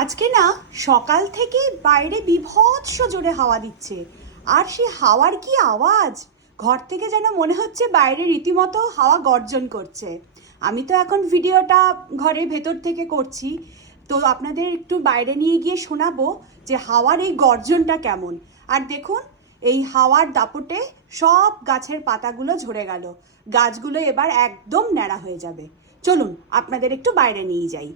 আজকে না সকাল থেকে বাইরে বীভৎস জোরে হাওয়া দিচ্ছে। আর সেই হাওয়ার কি আওয়াজ! ঘর থেকে যেন মনে হচ্ছে বাইরে রীতিমতো হাওয়া গর্জন করছে। আমি তো এখন ভিডিওটা ঘরের ভেতর থেকে করছি, তো আপনাদের একটু বাইরে নিয়ে গিয়ে শোনাবো যে হাওয়ার এই গর্জনটা কেমন। আর দেখুন, এই হাওয়ার দাপটে সব গাছের পাতাগুলো ঝরে গেল। গাছগুলো এবার একদম ন্যাড়া হয়ে যাবে। চলুন আপনাদের একটু বাইরে নিয়ে যাই।